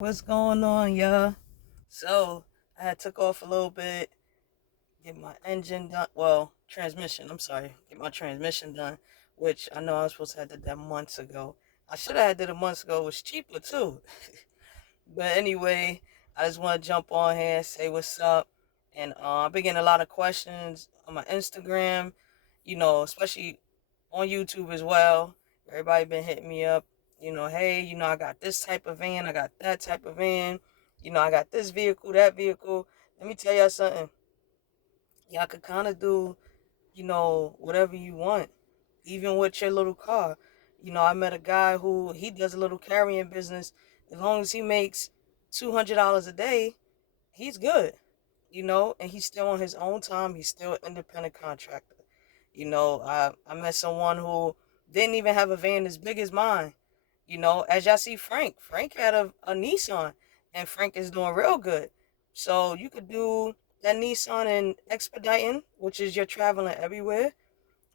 What's going on, y'all? So, I had took off a little bit, get my engine done. Well, transmission. I'm sorry, get my transmission done, which I know I was supposed to have did that months ago. I should have had did it months ago. It was cheaper too. But anyway, I just want to jump on here and say what's up. And I've been getting a lot of questions on my Instagram, especially on YouTube as well. Everybody been hitting me up, hey, I got this type of van, I got that type of van, I got this vehicle, that vehicle. Let me tell y'all something. Y'all could kind of do, whatever you want, even with your little car. I met a guy who he does a little carrying business. As long as he makes $200 a day, he's good, and he's still on his own time. He's still an independent contractor. I met someone who didn't even have a van as big as mine. As y'all see, Frank had a Nissan, and Frank is doing real good. So you could do that Nissan and expediting, which is you're traveling everywhere,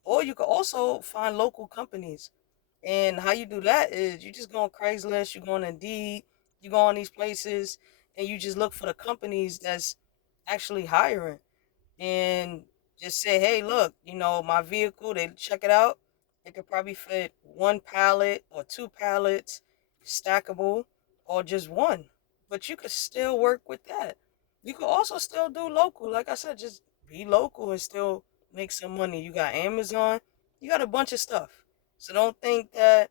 or you could also find local companies. And how you do that is you just go on Craigslist, you go on Indeed, you go on these places, and you just look for the companies that's actually hiring and just say, hey, look, my vehicle, they check it out. It could probably fit one pallet or two pallets, stackable, or just one. But you could still work with that. You could also still do local. Like I said, just be local and still make some money. You got Amazon, you got a bunch of stuff. So don't think that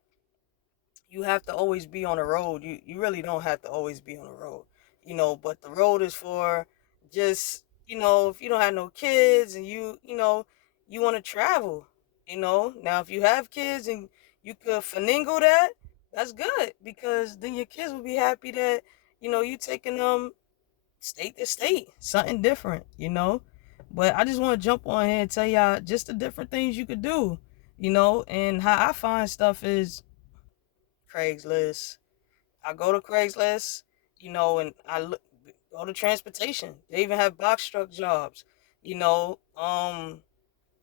you have to always be on the road. You really don't have to always be on the road. But the road is for just, if you don't have no kids and you want to travel, Now if you have kids and you could finagle that, that's good because then your kids will be happy that, you taking them state to state, something different. But I just want to jump on here and tell y'all just the different things you could do, and how I find stuff is Craigslist. I go to Craigslist, and go to transportation. They even have box truck jobs. You know,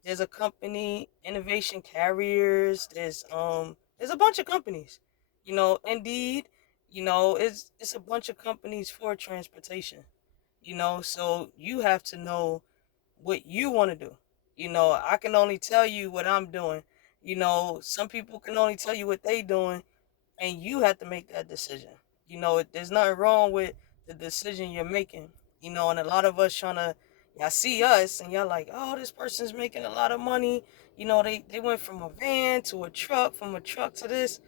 there's a company, Innovation Carriers. There's a bunch of companies. Indeed, it's a bunch of companies for transportation. So you have to know what you want to do. I can only tell you what I'm doing. Some people can only tell you what they doing, and you have to make that decision. There's nothing wrong with the decision you're making. And a lot of us trying to, y'all see us and y'all like, oh, this person's making a lot of money. They went from a van to a truck, from a truck to this,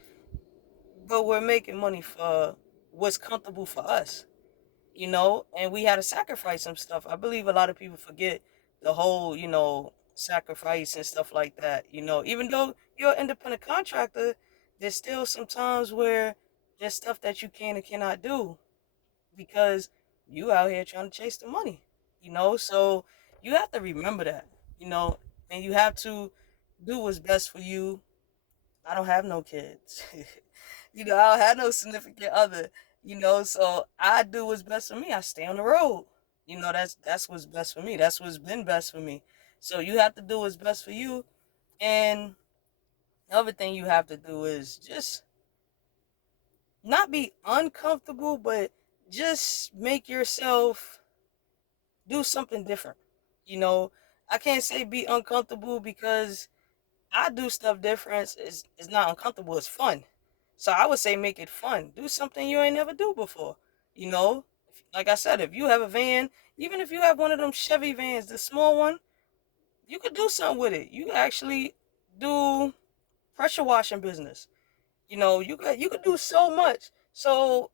but we're making money for what's comfortable for us. And we had to sacrifice some stuff. I believe a lot of people forget the whole, sacrifice and stuff like that. Even though you're an independent contractor, there's still some times where there's stuff that you can and cannot do because you out here trying to chase the money. So you have to remember that, you know, and you have to do what's best for you. I don't have no kids. I don't have no significant other, so I do what's best for me. I stay on the road. That's what's best for me. That's what's been best for me. So you have to do what's best for you. And the other thing you have to do is just not be uncomfortable, but just make yourself do something different. You know, I can't say be uncomfortable because I do stuff different. It's not uncomfortable. It's fun. So I would say make it fun. Do something you ain't never do before. Like I said, if you have a van, even if you have one of them Chevy vans, the small one, you could do something with it. You could actually do pressure washing business. You could do so much. So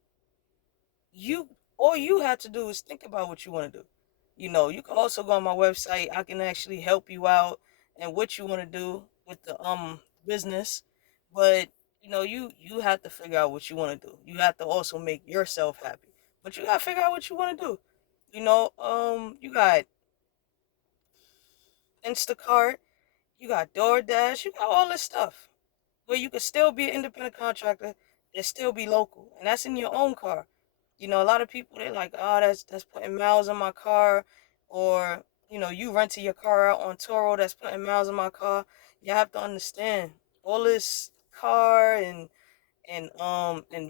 you all you have to do is think about what you want to do. You can also go on my website. I can actually help you out and what you want to do with the business. But you have to figure out what you want to do. You have to also make yourself happy. But you gotta figure out what you want to do. You got Instacart, you got DoorDash, you got all this stuff where you can still be an independent contractor and still be local, and that's in your own car. A lot of people they're like, oh, that's putting miles on my car, or you renting your car out on Toro, that's putting miles on my car. You have to understand all this car and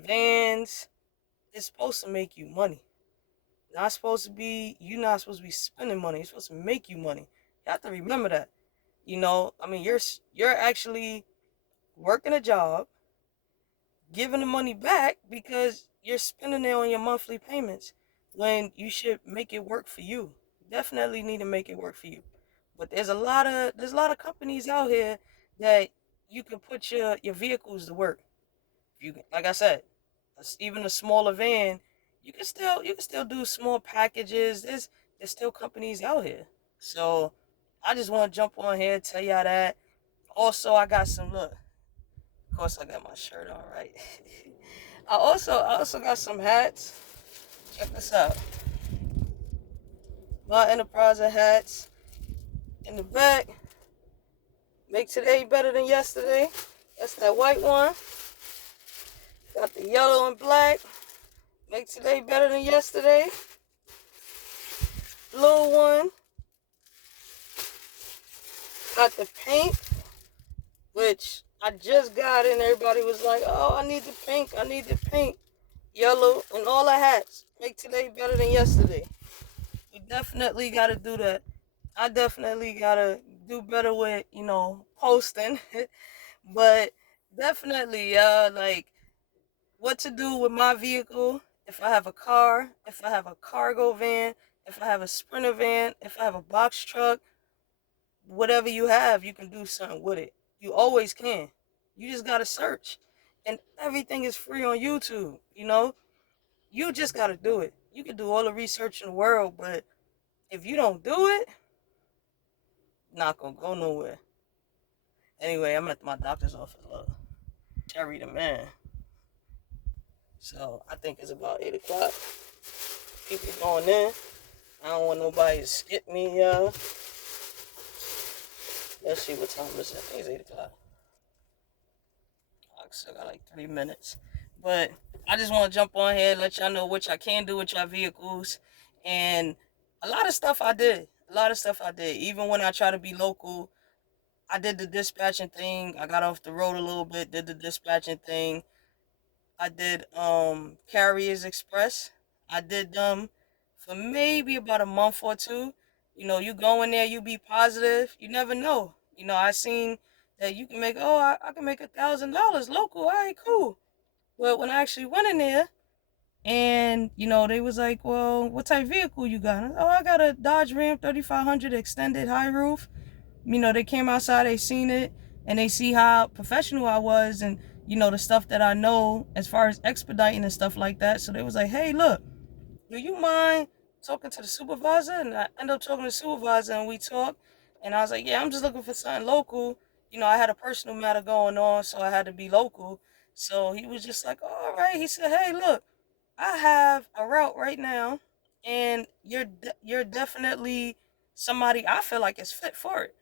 vans. it's supposed to make you money. Not supposed to be, you're not supposed to be spending money. It's supposed to make you money. You have to remember that. I mean, you're actually working a job, giving the money back because you're spending it on your monthly payments when you should make it work for you. Definitely need to make it work for you. But there's a lot of companies out here that you can put your vehicles to work. You like I said, even a smaller van, you can still do small packages. There's still companies out here. So I just want to jump on here, tell y'all that. Also, I got some look. Of course, I got my shirt on, right? I also got some hats. Check this out. My Enterprise hats in the back. Make today better than yesterday. That's that white one. Got the yellow and black. Make today better than yesterday. Blue one. Got the pink, which I just got and everybody was like, oh, I need the pink. I need the pink. Yellow and all the hats. Make today better than yesterday. You definitely got to do that. I definitely got to do better with, posting. But definitely, like, what to do with my vehicle. If I have a car, if I have a cargo van, if I have a sprinter van, if I have a box truck, whatever you have, you can do something with it. You always can. You just gotta search. And everything is free on YouTube, You just gotta do it. You can do all the research in the world, but if you don't do it, not gonna go nowhere. Anyway, I'm at my doctor's office. Look, Terry the man. So I think it's about 8 o'clock. People going in. I don't want nobody to skip me, y'all. Let's see what time is it. I think it's 8 o'clock. I still got like 3 minutes. But I just want to jump on here, let y'all know what y'all can do with your vehicles. And a lot of stuff I did. A lot of stuff I did. Even when I try to be local, I did the dispatching thing. I got off the road a little bit, did the dispatching thing. I did Carriers Express. I did them for maybe about a month or two. You go in there, you be positive. You never know. I seen that you can make, I can make $1,000 local. All right, cool. But when I actually went in there and, they was like, well, what type of vehicle you got? I got a Dodge Ram 3500 extended high roof. They came outside, they seen it, and they see how professional I was and, the stuff that I know as far as expediting and stuff like that. So they was like, hey, look, do you mind talking to the supervisor? And I ended up talking to the supervisor and we talked. And I was like, yeah, I'm just looking for something local. I had a personal matter going on, so I had to be local. So he was just like, all right. He said, hey, look, I have a route right now, and you're definitely somebody I feel like is fit for it.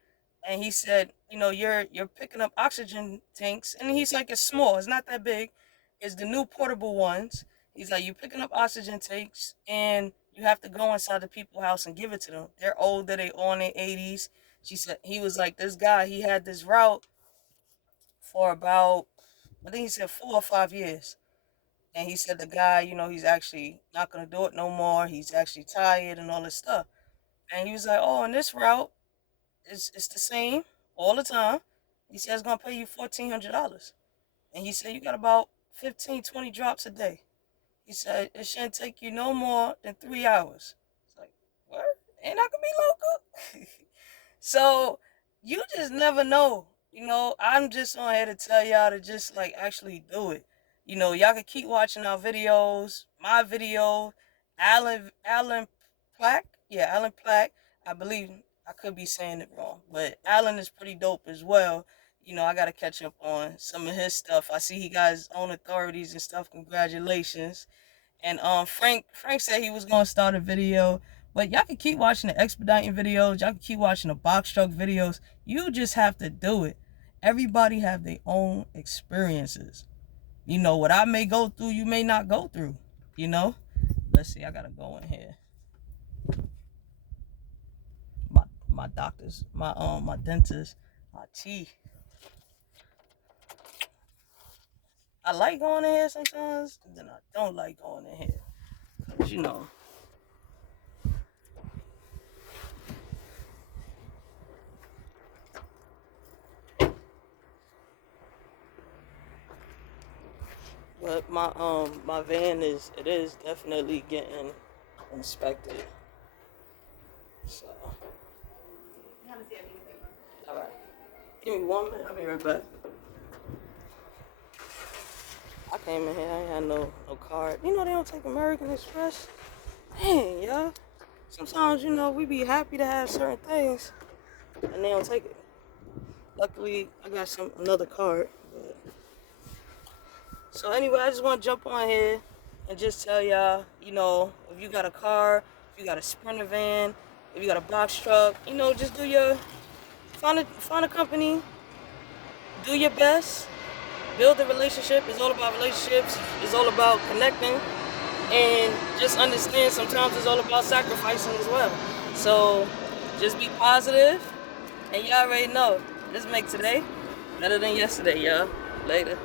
And he said, you're picking up oxygen tanks, and he's like, it's small, it's not that big, it's the new portable ones. He's like, you're picking up oxygen tanks, and you have to go inside the people's house and give it to them. They're older, they on their 80s. She said he was like, this guy, he had this route for about, I think he said 4 or 5 years. And he said the guy, he's actually not gonna do it no more. He's actually tired and all this stuff. And he was like, oh, on this route, it's the same all the time. He said it's gonna pay you $1,400. And he said you got about 15, 20 drops a day. He said it shouldn't take you no more than 3 hours. It's like, what? Ain't I gonna be local? So you just never know. I'm just on here to tell y'all to just like actually do it. Y'all can keep watching our videos. My video, Alan Plack. Yeah, Alan Plack. I believe I could be saying it wrong, but Alan is pretty dope as well. I gotta catch up on some of his stuff. I see he got his own authorities and stuff. Congratulations. And Frank said he was gonna start a video. But y'all can keep watching the expediting videos. Y'all can keep watching the box truck videos. You just have to do it. Everybody have their own experiences. What I may go through, you may not go through. Let's see, I gotta go in here. My doctors, my dentist, my teeth. I like going in here sometimes, and then I don't like going in here. 'Cause, you know. But my van is definitely getting inspected. So all right, give me 1 minute. I'll be right back. I came in here. I ain't had no card. You know they don't take American Express. Dang, yo. Sometimes we be happy to have certain things, and they don't take it. Luckily, I got another card. But... So anyway, I just want to jump on here and just tell y'all, if you got a car, if you got a Sprinter van, if you got a box truck, just find a company, do your best, build a relationship. It's all about relationships. It's all about connecting, and just understand sometimes it's all about sacrificing as well. So just be positive, and y'all already know. Just make today better than yesterday, y'all. Later.